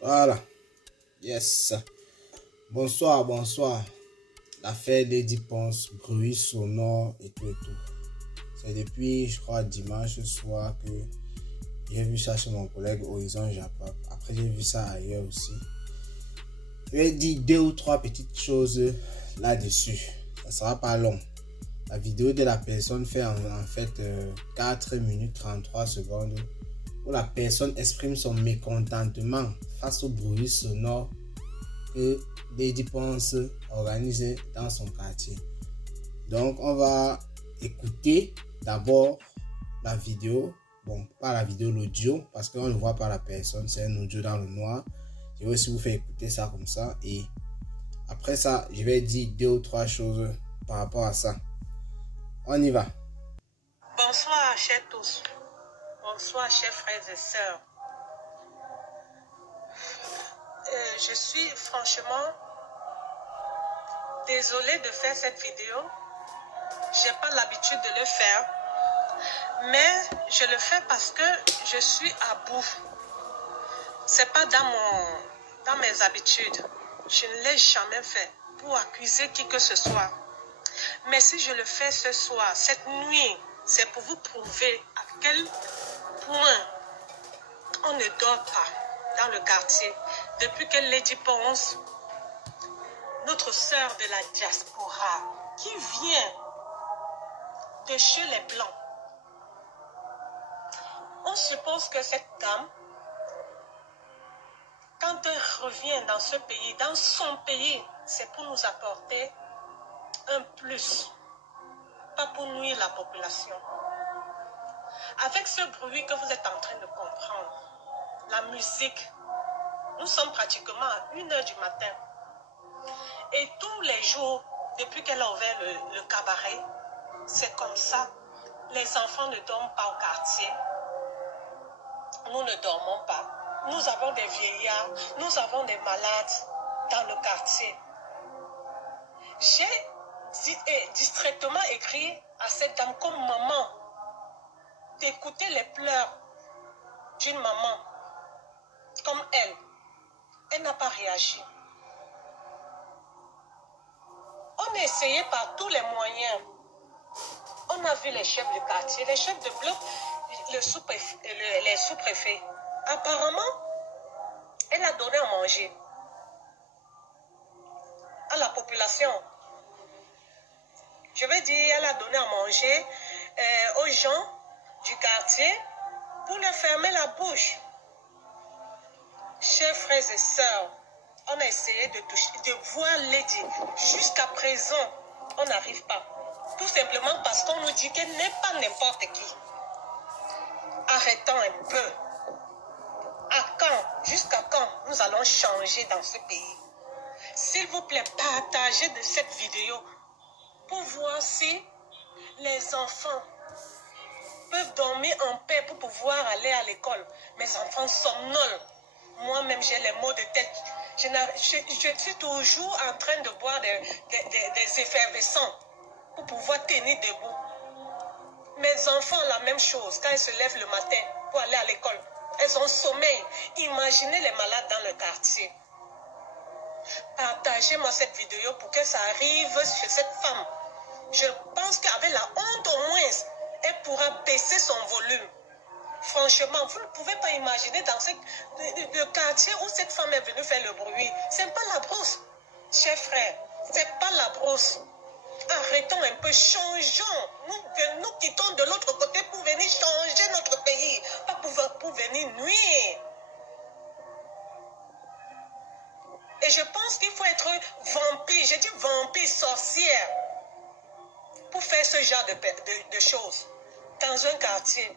Voilà. Yes. Bonsoir, bonsoir. L'affaire Lady Ponce, bruit sonore et tout et tout. C'est depuis, je crois, dimanche soir que j'ai vu ça chez mon collègue Horizon Japap. Après, j'ai vu ça ailleurs aussi. Je vais dire deux ou trois petites choses là-dessus. Ça sera pas long. La vidéo de la personne fait en fait 4 minutes 33 secondes où la personne exprime son mécontentement face au bruit sonore que Lady Ponce organise dans son quartier. Donc, on va écouter d'abord la vidéo. Bon, pas la vidéo, l'audio, parce qu'on ne voit pas la personne, c'est un audio dans le noir. Je vais aussi vous faire écouter ça comme ça. Et après ça, je vais dire deux ou trois choses par rapport à ça. On y va. Bonsoir, chers tous. Bonsoir, chers frères et sœurs. Je suis franchement désolée de faire cette vidéo. J'ai pas l'habitude de le faire. Mais je le fais parce que je suis à bout. C'est pas dans mes habitudes. Je ne l'ai jamais fait pour accuser qui que ce soit. Mais si je le fais ce soir, cette nuit, c'est pour vous prouver à quel point on ne dort pas dans le quartier. Depuis que Lady Ponce, notre sœur de la diaspora, qui vient de chez les Blancs, on suppose que cette dame, quand elle revient dans ce pays, dans son pays, c'est pour nous apporter un plus, pas pour nuire la population. Avec ce bruit que vous êtes en train de comprendre, la musique, nous sommes pratiquement à 1h du matin. Et tous les jours, depuis qu'elle a ouvert le cabaret, c'est comme ça. Les enfants ne dorment pas au quartier. Nous ne dormons pas. Nous avons des vieillards, nous avons des malades dans le quartier. J'ai distraitement écrit à cette dame comme maman d'écouter les pleurs d'une maman comme elle. Elle n'a pas réagi. On a essayé par tous les moyens. On a vu les chefs de quartier, les chefs de bloc, les sous-préfets. Apparemment, elle a donné à manger à la population. Je veux dire, elle a donné à manger aux gens du quartier pour leur fermer la bouche. Chers frères et sœurs, on a essayé de voir Lady. Jusqu'à présent, on n'arrive pas. Tout simplement parce qu'on nous dit qu'elle n'est pas n'importe qui. Arrêtons un peu. À quand, jusqu'à quand nous allons changer dans ce pays? S'il vous plaît, partagez de cette vidéo pour voir si les enfants peuvent dormir en paix pour pouvoir aller à l'école. Mes enfants somnolent. Moi-même, j'ai les maux de tête. Je suis toujours en train de boire des effervescents pour pouvoir tenir debout. Mes enfants, la même chose. Quand ils se lèvent le matin pour aller à l'école, elles ont sommeil. Imaginez les malades dans le quartier. Partagez-moi cette vidéo pour que ça arrive chez cette femme. Je pense qu'avec la honte au moins, elle pourra baisser son volume. Franchement, vous ne pouvez pas imaginer dans le quartier où cette femme est venue faire le bruit. Ce n'est pas la brousse, chers frères. Ce n'est pas la brousse. Arrêtons un peu, changeons. Nous quittons de l'autre côté pour venir changer notre pays, pas pour venir nuire. Et je pense qu'il faut être vampire, je dis vampire, sorcière, pour faire ce genre de choses dans un quartier.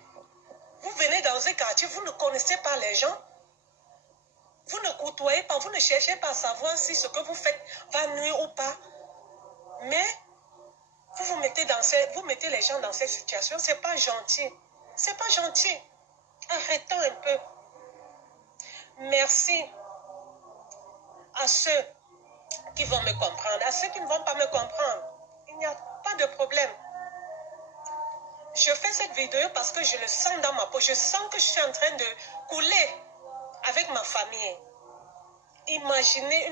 Vous venez dans un quartier, vous ne connaissez pas les gens, vous ne côtoyez pas, vous ne cherchez pas à savoir si ce que vous faites va nuire ou pas. Mais vous mettez les gens dans cette situation, c'est pas gentil. C'est pas gentil. Arrêtons un peu. Merci à ceux qui vont me comprendre. À ceux qui ne vont pas me comprendre, il n'y a pas de problème. Je fais cette vidéo parce que je le sens dans ma peau. Je sens que je suis en train de couler avec ma famille. Imaginez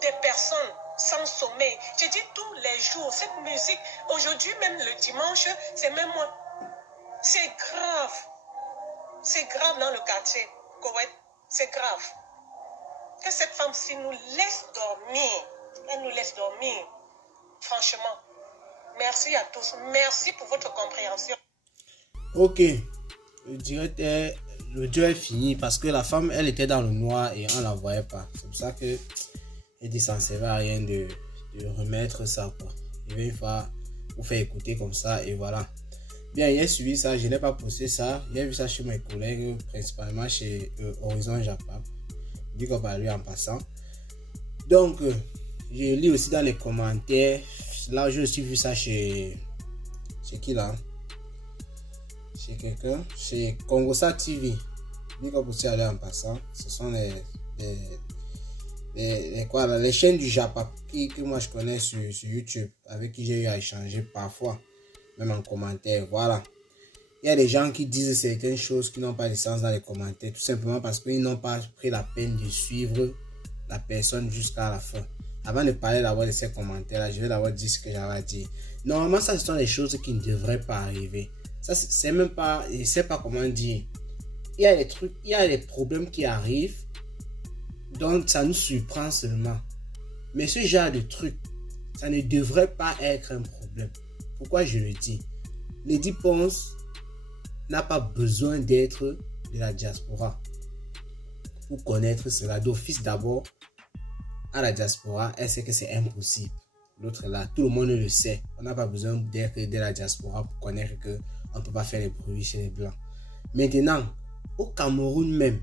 des personnes sans sommeil. Je dis tous les jours, cette musique, aujourd'hui même le dimanche, c'est même moi. C'est grave. C'est grave dans le quartier, Koweït. C'est grave. Que cette femme-ci nous laisse dormir. Elle nous laisse dormir. Franchement. Merci à tous. Merci pour votre compréhension. Ok. Le jeu est fini parce que la femme, elle était dans le noir et on la voyait pas. C'est pour ça que elle dit ça ne servait à rien de remettre ça, quoi. Je vais une fois vous faire écouter comme ça et voilà. Bien, j'ai suivi ça, je n'ai pas posté ça. J'ai vu ça chez mes collègues, principalement chez Horizon Japon. Big up à lui en passant. Donc, je lis aussi dans les commentaires. Là, je suis vu ça chez qui là? Chez quelqu'un, chez Congosa TV. Big up aussi à lui en passant. Ce sont les chaînes du Japon que moi je connais sur YouTube, avec qui j'ai eu à échanger parfois, même en commentaire. Voilà. Il y a des gens qui disent certaines choses qui n'ont pas de sens dans les commentaires, tout simplement parce qu'ils n'ont pas pris la peine de suivre la personne jusqu'à la fin. Avant de parler d'abord de ces commentaires-là, je vais d'abord dire ce que j'avais à dire. Normalement, ça, ce sont des choses qui ne devraient pas arriver. Ça, c'est même pas, je ne sais pas comment dire. Il y a des trucs, il y a des problèmes qui arrivent, donc ça nous surprend seulement. Mais ce genre de truc, ça ne devrait pas être un problème. Pourquoi je le dis? Lady Ponce n'a pas besoin d'être de la diaspora pour connaître cela. D'office d'abord, à la diaspora, elle sait que c'est impossible. L'autre là, tout le monde le sait. On n'a pas besoin d'être de la diaspora pour connaître qu'on ne peut pas faire les bruits chez les Blancs. Maintenant, au Cameroun même,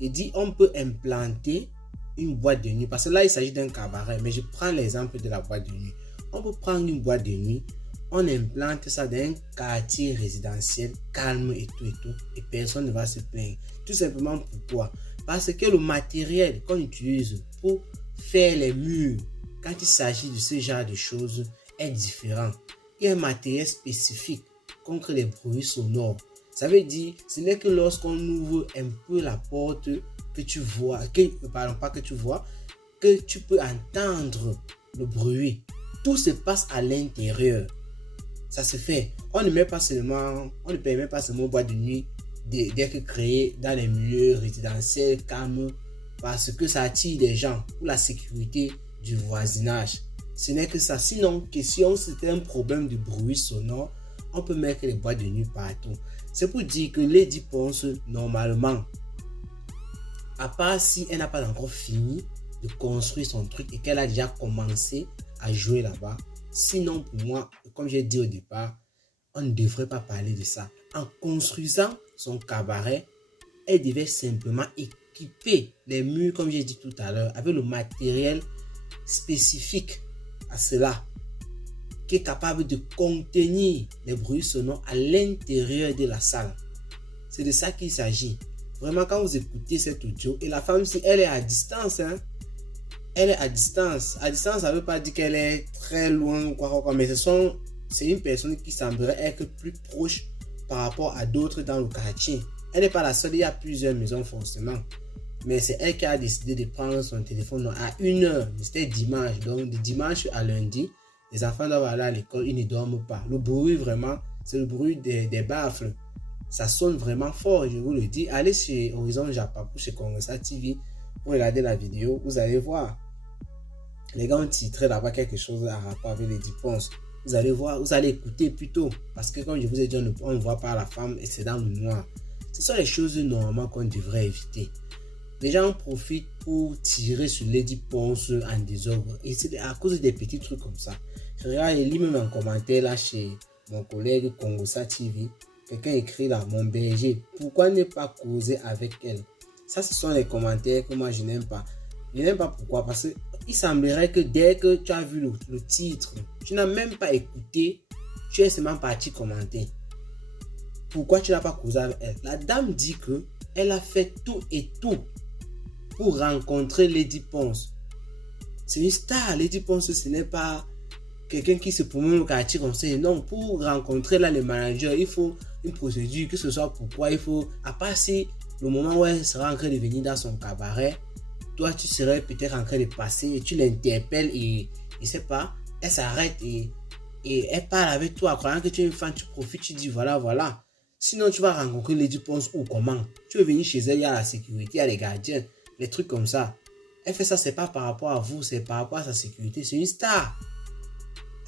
il dit on peut implanter une boîte de nuit. Parce que là, il s'agit d'un cabaret. Mais je prends l'exemple de la boîte de nuit. On peut prendre une boîte de nuit, on implante ça dans un quartier résidentiel calme et tout, et personne ne va se plaindre. Tout simplement pourquoi? Parce que le matériel qu'on utilise pour faire les murs, quand il s'agit de ce genre de choses, est différent. Il y a un matériel spécifique contre les bruits sonores. Ça veut dire, ce n'est que lorsqu'on ouvre un peu la porte que tu vois, que tu peux entendre le bruit. Tout se passe à l'intérieur. Ça se fait. On ne permet pas seulement boîte de nuit d'être créé dans les milieux résidentiels calmes parce que ça attire des gens pour la sécurité du voisinage. Ce n'est que ça. Sinon, question, c'était un problème de bruit sonore, on peut mettre les boîtes de nuit partout. C'est pour dire que Lady Ponce, normalement, à part si elle n'a pas encore fini de construire son truc et qu'elle a déjà commencé à jouer là-bas, sinon pour moi, comme j'ai dit au départ, on ne devrait pas parler de ça. En construisant son cabaret, elle devait simplement équiper les murs, comme j'ai dit tout à l'heure, avec le matériel spécifique à cela, qui est capable de contenir les bruits sonores à l'intérieur de la salle. C'est de ça qu'il s'agit. Vraiment, quand vous écoutez cet audio, et la femme, si elle est à distance, elle est à distance. À distance, ça ne veut pas dire qu'elle est très loin ou quoi, mais c'est une personne qui semblerait être plus proche par rapport à d'autres dans le quartier. Elle n'est pas la seule, il y a plusieurs maisons forcément. Mais c'est elle qui a décidé de prendre son téléphone à 1h. C'était dimanche. Donc, de dimanche à lundi, les enfants doivent aller à l'école, ils ne dorment pas. Le bruit, vraiment, c'est le bruit des baffles. Ça sonne vraiment fort, je vous le dis. Allez chez Horizon Japon, chez Congosa TV, pour regarder la vidéo, vous allez voir. Les gars ont titré là-bas quelque chose à rapport avec les Ponce. Vous allez voir, vous allez écouter plutôt. Parce que comme je vous ai dit, on ne voit pas la femme et c'est dans le noir. Ce sont les choses normalement qu'on devrait éviter. Les gens profitent pour tirer sur Lady Ponce en désordre. Et c'est à cause des petits trucs comme ça. Je regarde, il lit même un commentaire là chez mon collègue Congosa TV. Quelqu'un écrit là, mon berger, pourquoi ne pas causer avec elle? Ça, ce sont les commentaires que moi je n'aime pas. Je n'aime pas pourquoi, parce qu'il semblerait que dès que tu as vu le titre, tu n'as même pas écouté, tu es seulement parti commenter. Pourquoi tu n'as pas causé avec elle? La dame dit que elle a fait tout et tout pour rencontrer Lady Ponce. C'est une star. Lady Ponce, ce n'est pas quelqu'un qui se promène au quartier comme ça. Non, pour rencontrer là le manager, il faut une procédure, que ce soit pourquoi il faut, à part si le moment où elle sera en train de venir dans son cabaret, toi, tu serais peut-être en train de passer et tu l'interpelles et je sais pas, elle s'arrête et elle parle avec toi, croyant que tu es une femme, tu profites, tu dis voilà, voilà. Sinon, tu vas rencontrer Lady Ponce ou comment? Tu veux venir chez elle, il y a la sécurité, il y a les gardiens, les trucs comme ça. Elle fait ça, c'est pas par rapport à vous, c'est par rapport à sa sécurité. C'est une star.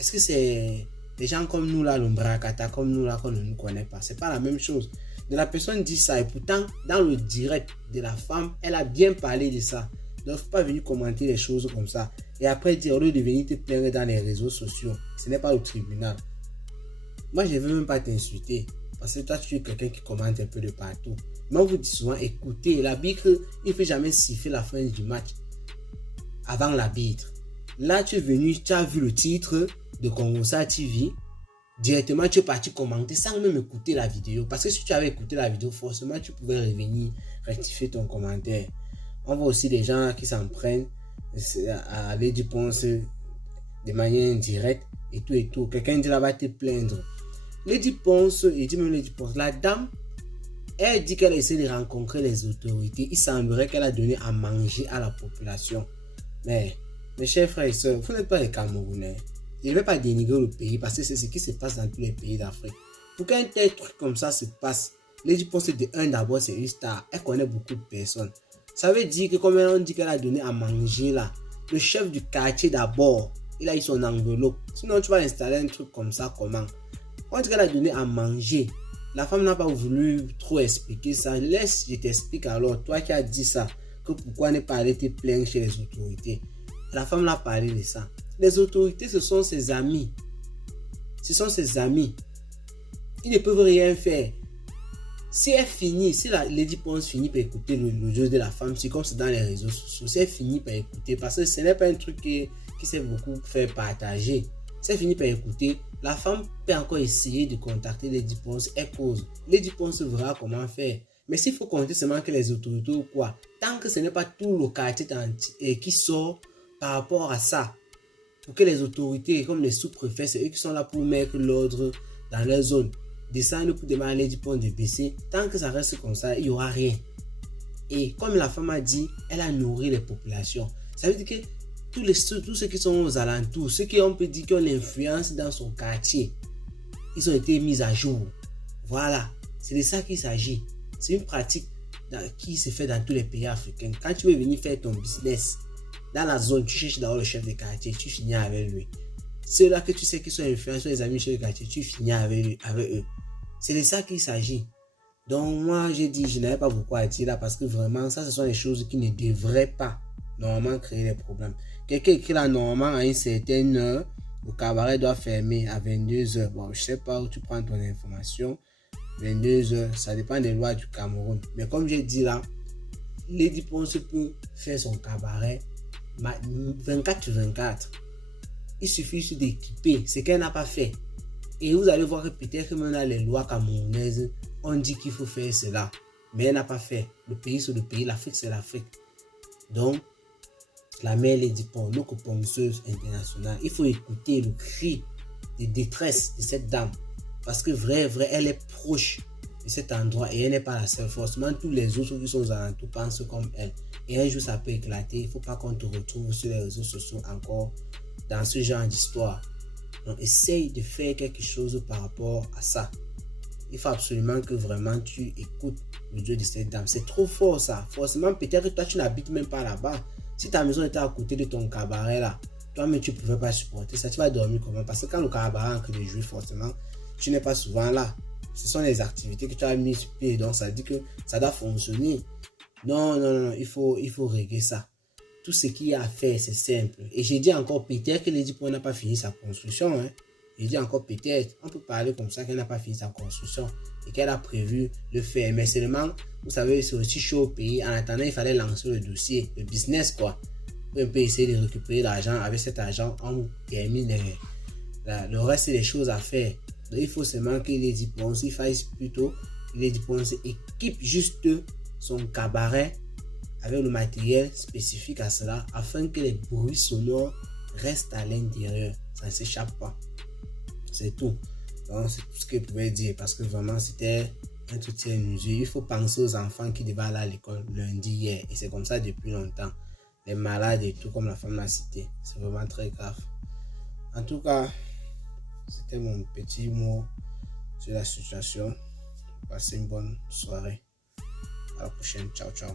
Est-ce que c'est des gens comme nous là, l'Ombrakata, comme nous là, qu'on ne nous connaît pas? C'est pas la même chose. De la personne dit ça et pourtant, dans le direct de la femme, elle a bien parlé de ça. Donc, faut pas venir commenter les choses comme ça. Et après dire, au lieu de venir te plaindre dans les réseaux sociaux, ce n'est pas au tribunal. Moi, je ne veux même pas t'insulter. Parce que toi, tu es quelqu'un qui commente un peu de partout. Mais on vous dit souvent, écoutez, l'arbitre, il ne fait jamais siffler la fin du match avant l'arbitre. Là, tu es venu, tu as vu le titre de Congosa TV. Directement, tu es parti commenter sans même écouter la vidéo. Parce que si tu avais écouté la vidéo, forcément, tu pouvais revenir rectifier ton commentaire. On voit aussi des gens qui s'en prennent à aller du Ponce de manière indirecte et tout et tout. Quelqu'un dit là va te plaindre. Lady Ponce, il dit même Lady Ponce, la dame, elle dit qu'elle essaie de rencontrer les autorités. Il semblerait qu'elle a donné à manger à la population. Mais, mes chers frères et sœurs, vous n'êtes pas les Camerounais. Je ne vais pas dénigrer le pays parce que c'est ce qui se passe dans tous les pays d'Afrique. Pour qu'un tel truc comme ça se passe, Lady Ponce de 1 d'abord, c'est une star. Elle connaît beaucoup de personnes. Ça veut dire que comme on dit qu'elle a donné à manger là, le chef du quartier d'abord, il a eu son enveloppe. Sinon, tu vas installer un truc comme ça, comment? On dit qu'elle a donné à manger. La femme n'a pas voulu trop expliquer ça. Laisse, je t'explique alors. Toi qui as dit ça, que pourquoi ne pas aller te plaindre chez les autorités. La femme n'a parlé de ça. Les autorités, ce sont ses amis. Ce sont ses amis. Ils ne peuvent rien faire. Si elle finit, si la Lady Ponce finit par écouter l'audio de la femme, c'est comme c'est dans les réseaux sociaux, si elle finit par écouter, parce que ce n'est pas un truc qui s'est beaucoup fait partager. Si elle finit par écouter, la femme peut encore essayer de contacter Lady Ponce, elle cause. Lady Ponce verra comment faire. Mais s'il faut compter seulement que les autorités ou quoi, tant que ce n'est pas tout le quartier qui sort par rapport à ça, pour que les autorités, comme les sous-préfets, c'est eux qui sont là pour mettre l'ordre dans leur zone, descendre pour demander à Lady Ponce de baisser, tant que ça reste comme ça, il n'y aura rien. Et comme la femme a dit, elle a nourri les populations. Ça veut dire que tous ceux qui sont aux alentours, ceux qui on peut dire qui ont l'influence dans son quartier, ils ont été mis à jour. Voilà, c'est de ça qu'il s'agit. C'est une pratique qui se fait dans tous les pays africains. Quand tu veux venir faire ton business dans la zone, tu cherches d'abord le chef de quartier, tu finis avec lui. Ceux-là que tu sais qui sont influencés, les amis chez le quartier, tu finis avec eux. C'est de ça qu'il s'agit. Donc moi, j'ai dit, je n'avais pas beaucoup à dire là parce que vraiment, ça, ce sont des choses qui ne devraient pas normalement créer des problèmes. Quelqu'un écrit là, normalement, à une certaine heure, le cabaret doit fermer à 22h. Bon, je sais pas où tu prends ton information. 22h, ça dépend des lois du Cameroun. Mais comme j'ai dit là, Lady Ponce peut faire son cabaret 24/24. Il suffit juste d'équiper ce qu'elle n'a pas fait. Et vous allez voir que peut-être même dans les lois camerounaises, on dit qu'il faut faire cela. Mais elle n'a pas fait. Le pays c'est le pays, l'Afrique c'est l'Afrique. Donc, la mère Lady Ponce, notre ponceuse internationale, il faut écouter le cri de détresse de cette dame. Parce que vrai, elle est proche de cet endroit et elle n'est pas la seule. Forcément, tous les autres qui sont aux alentours pensent comme elle. Et un jour, ça peut éclater. Il ne faut pas qu'on te retrouve sur les réseaux sociaux encore dans ce genre d'histoire. Donc, essaye de faire quelque chose par rapport à ça. Il faut absolument que vraiment tu écoutes le Dieu de cette dame. C'est trop fort ça. Forcément, peut-être que toi, tu n'habites même pas là-bas. Si ta maison était à côté de ton cabaret là, toi-même, tu ne pouvais pas supporter ça. Tu vas dormir comment? Parce que quand le cabaret est en train de jouer, forcément, tu n'es pas souvent là. Ce sont les activités que tu as mis sur pied. Donc, ça dit que ça doit fonctionner. Non. Il faut régler ça. Tout ce qu'il y a à faire, c'est simple. Et j'ai dit encore peut-être que Lady Ponce n'a pas fini sa construction. J'ai dit encore peut-être. On peut parler comme ça qu'elle n'a pas fini sa construction. Et qu'elle a prévu le faire. Mais seulement, vous savez, c'est aussi chaud au pays. En attendant, il fallait lancer le dossier, le business quoi. On peut essayer de récupérer l'argent. Avec cet argent, on termine le reste des choses à faire. Donc, il faut seulement que Lady Ponce, il fasse plutôt, Lady Ponce équipe juste son cabaret avec le matériel spécifique à cela afin que les bruits sonores restent à l'intérieur. Ça ne s'échappe pas. C'est tout. Donc, c'est tout ce que je pouvais dire parce que vraiment, c'était un tout petit mesure. Il faut penser aux enfants qui devaient aller à l'école lundi hier et c'est comme ça depuis longtemps. les malades et tout, comme la femme l'a cité. C'est vraiment très grave. En tout cas, c'était mon petit mot sur la situation. Passez une bonne soirée. À la prochaine. Ciao, ciao.